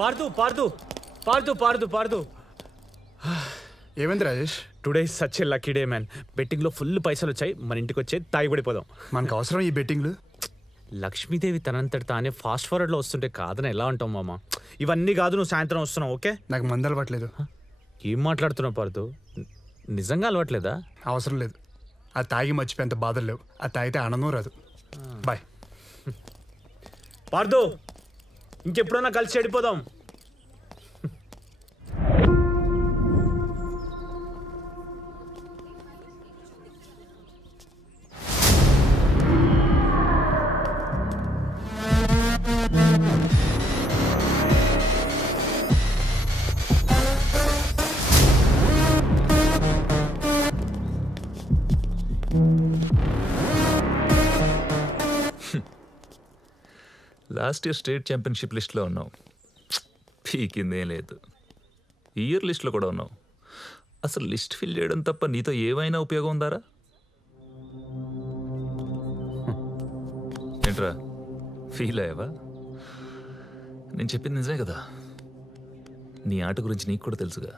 పార్దు పార్దు పార్దు పార్దు పార్దు ఏమైంది Rajesh? Today such a lucky day man. బెట్టింగ్లో full పైసలు వచ్చాయి. మన ఇంటికి వచ్చే తాగి పడిపోదాం. మనకు అవసరం ఈ బెట్టింగ్లు. లక్ష్మీదేవి తనంతటి తానే ఫాస్ట్ ఫార్వర్డ్లో వస్తుంటే కాదని ఎలా అంటావు మామ? ఇవన్నీ కాదు, నువ్వు సాయంత్రం వస్తున్నావు. ఓకే, నాకు మందు అలవాట్లేదు. ఏం మాట్లాడుతున్నావు పార్దు? నిజంగా అలవాట్లేదా? అవసరం లేదు. అది తాగి మర్చిపోయేంత బాధలు లేవు. అది తాగితే ఆనందం రాదు. బాయ్ పార్దు, ఇంకెప్పుడన్నా కలిసి చెడిపోదాం. లాస్ట్ ఇయర్ స్టేట్ ఛాంపియన్షిప్ లిస్ట్లో ఉన్నావు, పీకిందేం లేదు. ఇయర్ లిస్ట్లో కూడా ఉన్నావు. అసలు లిస్ట్ ఫిల్ చేయడం తప్ప నీతో ఏమైనా ఉపయోగం ఉందారా? ఏంట్రా ఫీల్ అయ్యావా? నేను చెప్పింది నిజమే కదా. నీ ఆట గురించి నీకు కూడా తెలుసుగా.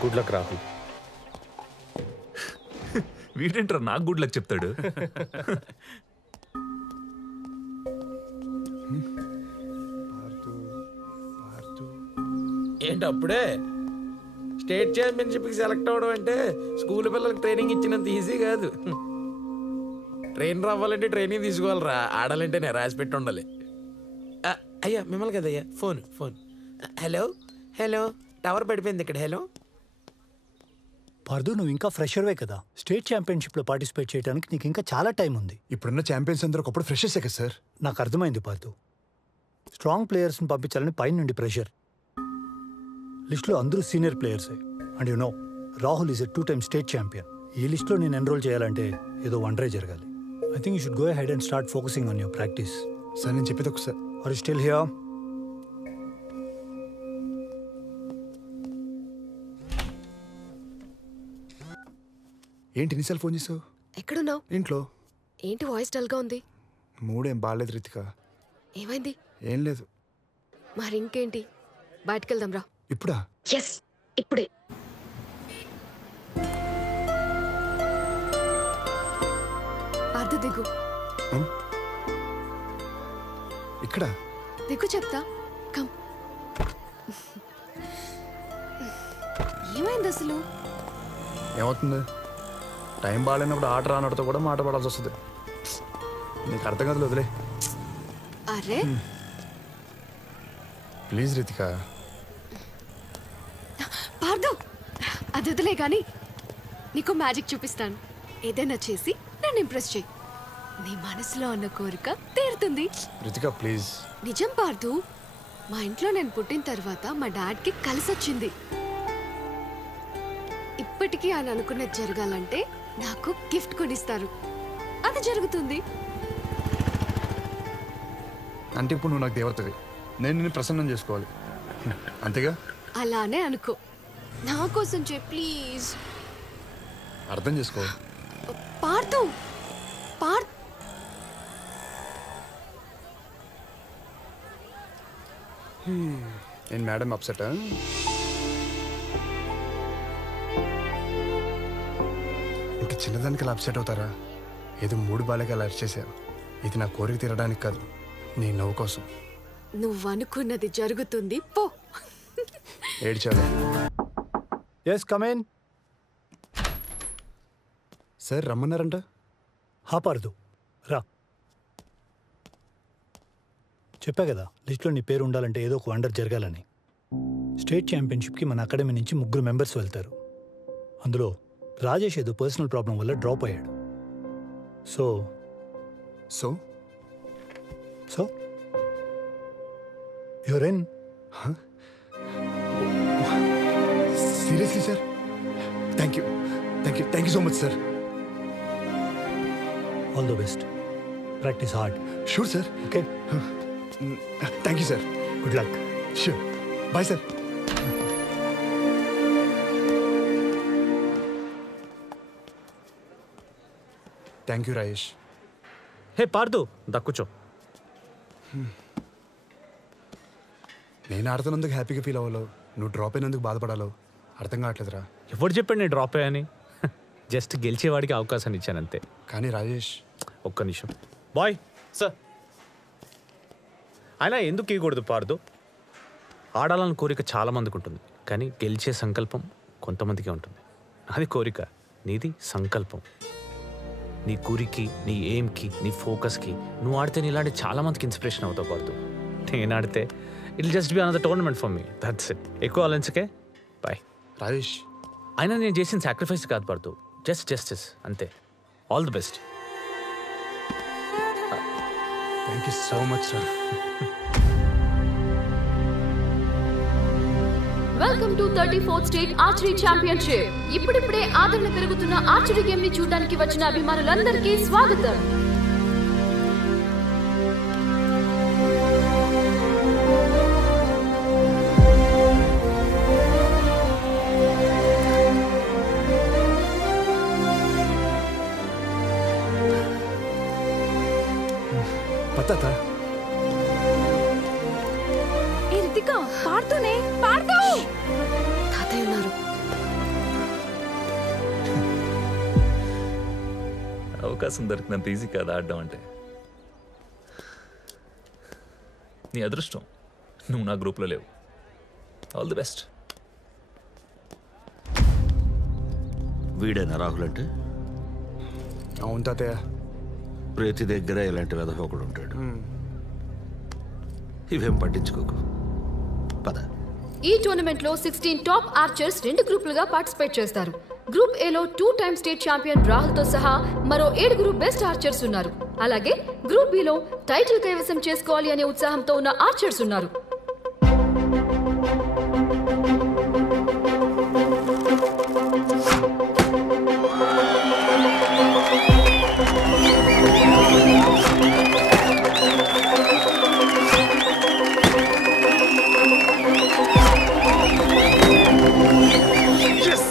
Good luck Rahul. వీడేంట్రా నాకు గుడ్ లక్ చెప్తాడు? ఏంటి అప్పుడే స్టేట్ ఛాంపియన్షిప్కి సెలెక్ట్ అవ్వడం అంటే స్కూల్ పిల్లలకి ట్రైనింగ్ ఇచ్చినంత ఈజీ కాదు. ట్రైనర్ అవ్వాలంటే ట్రైనింగ్ తీసుకోవాలరా. ఆడాలంటే నేను రాసి పెట్టి ఉండాలి. అయ్యా మిమ్మల్ని కదయ్యా. Phone phone. Hello hello, tower పడిపోయింది ఇక్కడ. హలో పార్దు, నువ్వు ఇంకా ఫ్రెషర్వే కదా. స్టేట్ ఛాంపియన్షిప్లో పార్టిసిపేట్ చేయడానికి నీకు ఇంకా చాలా టైం ఉంది. ఇప్పుడున్న ఛాంపియన్స్ అందరూ ఒకప్పుడు ఫ్రెషర్సే కదా సార్. నాకు అర్థమైంది పార్దు. స్ట్రాంగ్ ప్లేయర్స్ని పంపించాలని పైన నుండి ప్రెషర్. లిస్ట్లో అందరూ సీనియర్ ప్లేయర్సే. And you know, Rahul is a 2 time state champion. ఈ లిస్ట్లో నేను ఎన్రోల్ చేయాలంటే ఏదో వండరే జరగాలి. I think you should go head and start focusing on your practice. Sir నేను చెప్పేది ఒకసారి. Are you still here? ఏంటి ఎన్నిసార్లు ఫోన్ చేసావు? ఎక్కడున్నావు? ఇంట్లో. ఏంటి వాయిస్ డల్గా ఉంది? మూడేం బాగాలేదు రితిక. ఏమైంది? ఏం లేదు. మరి ఇంకేంటి, బయటకెళ్దాం రా. ఇప్పుడా? ఎస్, ఇప్పుడే. అర్ధ దిగు. ఇక్కడ దిగు చెప్తా. కమ్. ఏమైంది అసలు? ఏమవుతుంది? టైం బాగాలేనప్పుడు ఆట రానడితో కూడా మాట పడాల్సి వస్తుంది. నీకు అర్థం కాదు, వదిలే. అరే ప్లీజ్ రితిక. పార్దు, అది వదిలే కానీ నీకు మ్యాజిక్ చూపిస్తాను. ఏదైనా చేసి నన్ను ఇంప్రెస్ చేయి. నీ మనసులో ఉన్న కోరిక తీరుతుంది. రితిక ప్లీజ్. నిజం పార్దు, మా ఇంట్లో నేను పుట్టిన తర్వాత మా డాడ్కి కలిసొచ్చింది. ఇప్పటికీ ఆయన అనుకున్నది జరగాలంటే నాకు గిఫ్ట్ కొనిస్తారు. అది జరుగుతుంది. అంటే ఇప్పుడు నువ్వు నాకు దేవతవి, నేను నిన్ను ప్రసన్నం చేసుకోవాలి, అంతేగా? అలానే అనుకో. నా కోసం చే ప్లీజ్. అర్థం చేసుకో. పార్దు, పార్దు. నేను మేడం అప్సెటా? ఇంక చిన్నదానికి అలా అప్సెట్ అవుతారా? ఏదో 3 బాలకి అలా అరిచేశారు. ఇది నా కోరిక తీరడానికి కాదు, నీ నవ్వు కోసం. నువ్వు అనుకున్నది జరుగుతుంది, పో. ఏడ్చాలి. Yes, come in. సార్ రమ్మన్నారంట. హా పార్దు, రా. చెప్పా కదా, లిస్ట్లో నీ పేరు ఉండాలంటే ఏదో ఒక వండర్ జరగాలని. స్టేట్ ఛాంపియన్షిప్కి మన అకాడమీ నుంచి 3 మెంబర్స్ వెళ్తారు. అందులో రాజేష్ ఏదో పర్సనల్ ప్రాబ్లం వల్ల డ్రాప్ అయ్యాడు. So so so you're in. Serious seriously sir, thank you so much sir. All the best. Practice hard. Sure sir. Okay, thank you sir. Good luck. Sure. Bye sir. Thank you Rajesh. Hey Pardhu, దక్కుచో. నేను ఆడుతున్నందుకు హ్యాపీగా feel అవ్వాలో, నువ్వు drop అయినందుకు బాధపడాలో అర్థం కావట్లేదురా. ఎవరు చెప్పాడు నేను డ్రాప్ అయ్యాని? జస్ట్ గెలిచేవాడికి అవకాశాన్ని ఇచ్చాను అంతే. కానీ రాజేష్, ఒక్క నిమిషం బాయ్ సార్. అయినా ఎందుకు ఇవ్వకూడదు పార్దు? ఆడాలని కోరిక చాలా మందికి ఉంటుంది, కానీ గెలిచే సంకల్పం కొంతమందికే ఉంటుంది. అది కోరిక, నీది సంకల్పం. నీ గురికి, నీ ఎయిమ్కి, నీ ఫోకస్కి నువ్వు ఆడితే నీ ఇలాంటి చాలా మందికి ఇన్స్పిరేషన్ అవుతావు పార్దు. నేను ఆడితే it just be another tournament for me, that's it. ఎక్కువ ఆలోచించకే. బాయ్ రాజేష్. అయినా నేను చేసిన సాక్రిఫైస్ కాదు పార్దు, జస్ట్ జస్టిస్ అంతే. All the best. Thank you so much sir. Welcome to 34th state archery championship. ఇప్పుడిప్పుడే ఆదరణ పెరుగుతున్న ఆర్చరీ గేమ్ ని చూడడానికి వచ్చిన అభిమానులందరికీ స్వాగతం. పత్తా ఏ రితిక, పాడుతూనే పాడుతూ. తాతయ్య ఉన్నారు. అవకాశం దొరికినంత ఈజీ కాదు ఆడడం అంటే. నీ అదృష్టం, నువ్వు నా గ్రూప్లో లేవు. All the best. వీడేనా రాహుల్ అంటే? అవును తాతయ్య. ప్రతి దగ్గర ఇలాంటి వెధవ ఒకడు ఉంటాడు. ఇవేం పట్టించుకోకు, పద. ఈ టోర్నమెంట్ లో 16 టాప్ ఆర్చర్స్ 2 గ్రూపులుగా పార్టిసిపేట్ చేస్తారు. గ్రూప్ ఏ లో 2 టైమ్ స్టేట్ ఛాంపియన్ రాహుల్ తో సహా మరో 7 బెస్ట్ ఆర్చర్స్ ఉన్నారు. అలాగే గ్రూప్ బి లో టైటిల్ కైవసం చేసుకోవాలి అనే ఉత్సాహంతో ఉన్న ఆర్చర్స్ ఉన్నారు.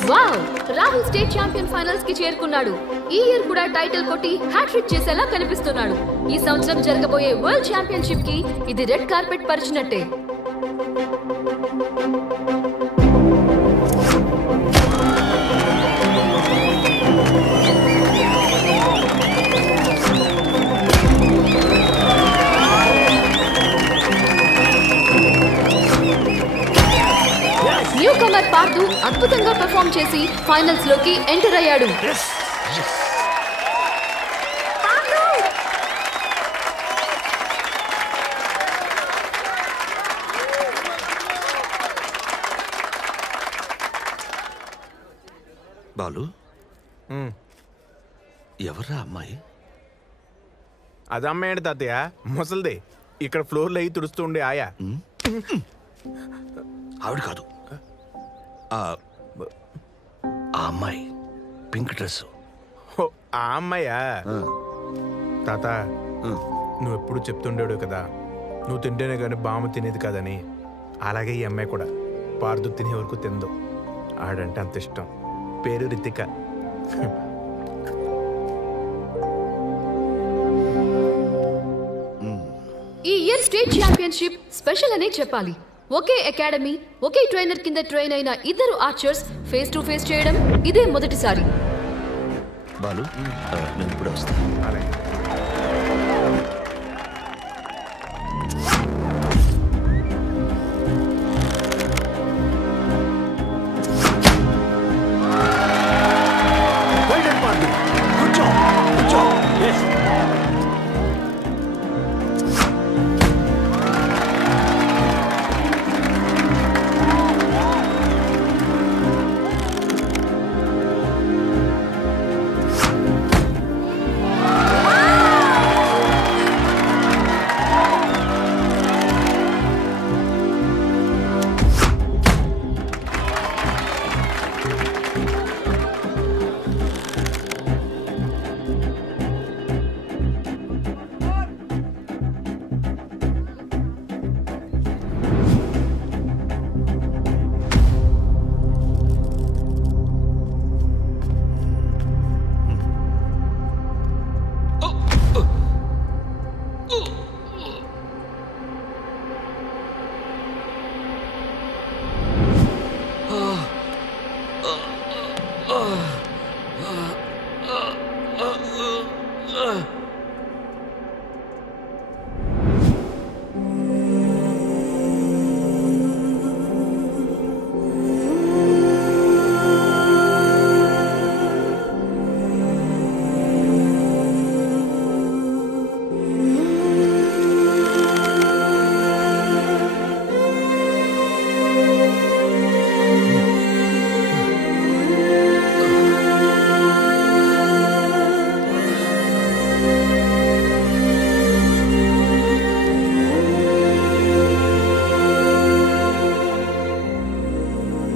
Wow, Rahul state champion finals కి చేరుకున్నాడు. ఈ ఇయర్ కూడా టైటిల్ కొట్టి హ్యాట్రిక్ చేసేలా కనిపిస్తున్నాడు. ఈ సంవత్సరం జరగబోయే వరల్డ్ ఛాంపియన్షిప్ కి ఇది రెడ్ కార్పెట్ పరిచినట్టే. న్యూ కమర్ పార్దు అద్భుతంగా పెర్ఫార్మ్ చేసి ఫైనల్స్ లోకి ఎంటర్ అయ్యాడు. బాలు, ఎవర్రా అమ్మాయి? అది అమ్మాయి ఏంటి తాతయ్య? ముసలిదే, ఇక్కడ ఫ్లోర్లో అయ్యి తుడుస్తూ ఉండే ఆయా. ఆవిడ కాదు, ఆ అమ్మాయి పింక్ డ్రెస్. హో, ఆ అమ్మాయా? తాత, నువ్వు ఎప్పుడు చెప్తుండేడు కదా, నువ్వు తింటేనే కానీ బామ్మ తినేది కాదని. అలాగే ఈ అమ్మాయి కూడా పార్దు తినే వరకు తిందు. ఆడంటే అంత ఇష్టం. పేరు రితిక. ఈ ఇయర్ స్టేట్ ఛాంపియన్షిప్ స్పెషల్ అనే చెప్పాలి. ఒకే అకాడమీ, ఒకే ట్రైనర్ కింద ట్రైన్ అయిన 2 ఆర్చర్స్ ఫేస్ టు ఫేస్ చేయడం ఇదే మొదటిసారి. బాలు, నేను ఇప్పుడే వస్తాను. అలాగే.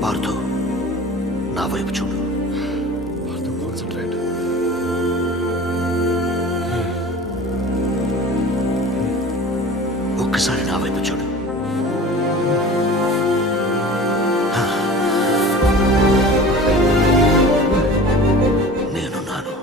పార్థు నా వైపు చూడు. పార్థు కాన్సన్ట్రేట్. ఒక్కసారి నా వైపు చూడు. నేనున్నాను.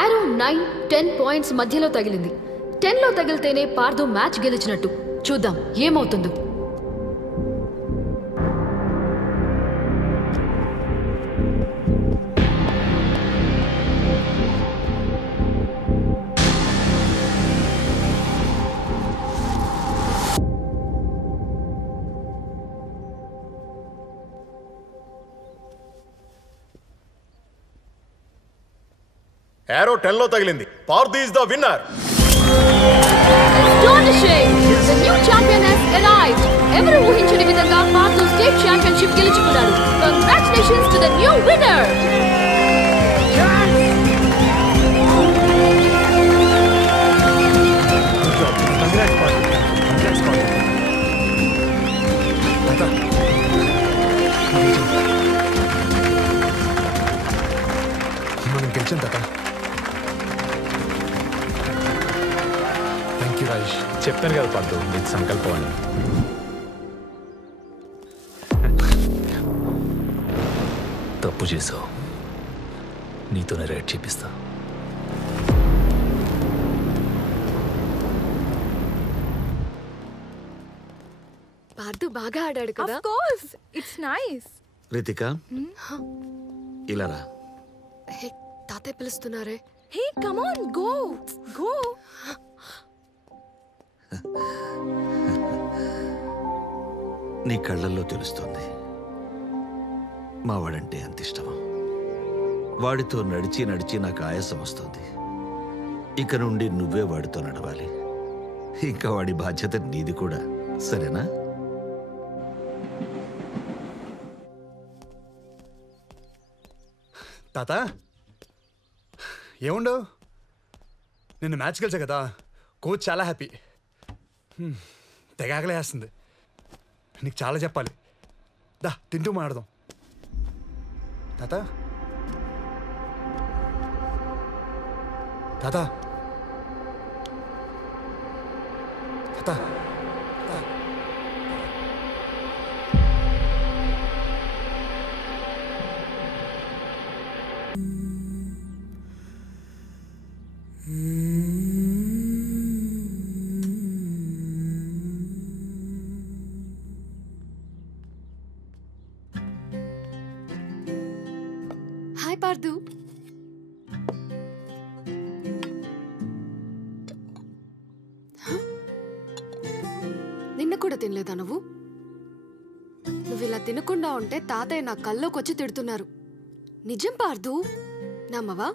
ఆరో 9-10 పాయింట్స్ మధ్యలో తగిలింది. 10లో తగిలితేనే పార్థు మ్యాచ్ గెలిచినట్టు. చూద్దాం ఏమవుతుందో. ఏరో 10 లో తగిలింది. Partha is the winner. Astonishing! The new champion has arrived. ఎవరు ఊహించని విధంగా పార్థు స్టేట్ ఛాంపియన్షిప్ గెలుచుకున్నాడు. Congratulations to the new winner! మనం గెలిచాం తాత. Thank you Rajesh. చెప్పాను కదా పార్థు, నీకు సంకల్పం అని. తప్పు చేసావు. నీతోనే రైట్ చేపిస్తా. పార్థు బాగా ఆడాడు కదా. Of course, it's nice. Ritika ఇలా రా. హే, తాతయ్య పిలుస్తున్నారే. Hey, come on, go. Go. నీ కళ్ళల్లో తెలుస్తుంది మా వాడంటే అంత ఇష్టమా. వాడితో నడిచి నడిచి నాకు ఆయాసం వస్తుంది. ఇక నుండి నువ్వే వాడితో నడవాలి. ఇంకా వాడి బాధ్యత నీది కూడా, సరేనా? తాత ఏముండవు, నిన్ను మ్యాచ్ గెలిచా కదా. కోచ్ చాలా హ్యాపీ. తెగ ఆకలేస్తుంది. నీకు చాలా చెప్పాలి. దా తింటూ మాట్లాడదాం. తాత తాత తాత హాయ్ పార్థు. నిన్న కూడా తినలేదా నువ్వు? నువ్వు ఇలా తినకుండా ఉంటే తాతయ్య నా కల్లోకి వచ్చి తిడుతున్నారు. నిజం పార్థు, నమ్మవా?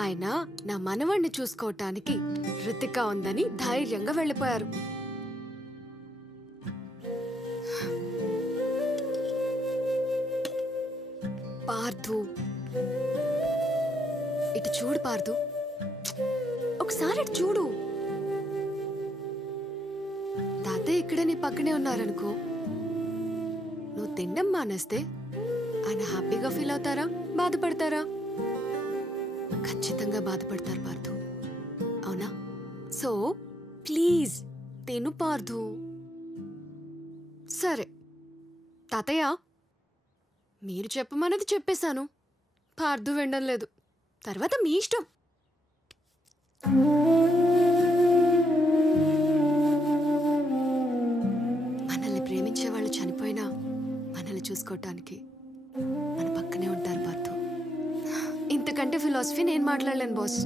ఆయన నా మనవణ్ణి చూసుకోవటానికి రితిక ఉందని ధైర్యంగా వెళ్ళిపోయారు. పార్థు ఇటు చూడు. పార్థు ఒకసారి ఇటు చూడు. తాతయ్య ఇక్కడే నీ పక్కనే ఉన్నారనుకో, నువ్వు తినడం మానేస్తే ఆయన హ్యాపీగా ఫీల్ అవుతారా, బాధపడతారా? ఖచ్చితంగా బాధపడతారు పార్థు, అవునా? సో ప్లీజ్ తిను పార్థు. సరే తాతయ్య, మీరు చెప్పమన్నది చెప్పేశాను. పార్థు వినడం లేదు. తర్వాత మీ ఇష్టం. మనల్ని ప్రేమించే వాళ్ళు చనిపోయినా మనల్ని చూసుకోవటానికి మన పక్కనే ఉంటారు పార్థు. ఇంతకంటే ఫిలాసఫీ నేను మాట్లాడలేను బాస్.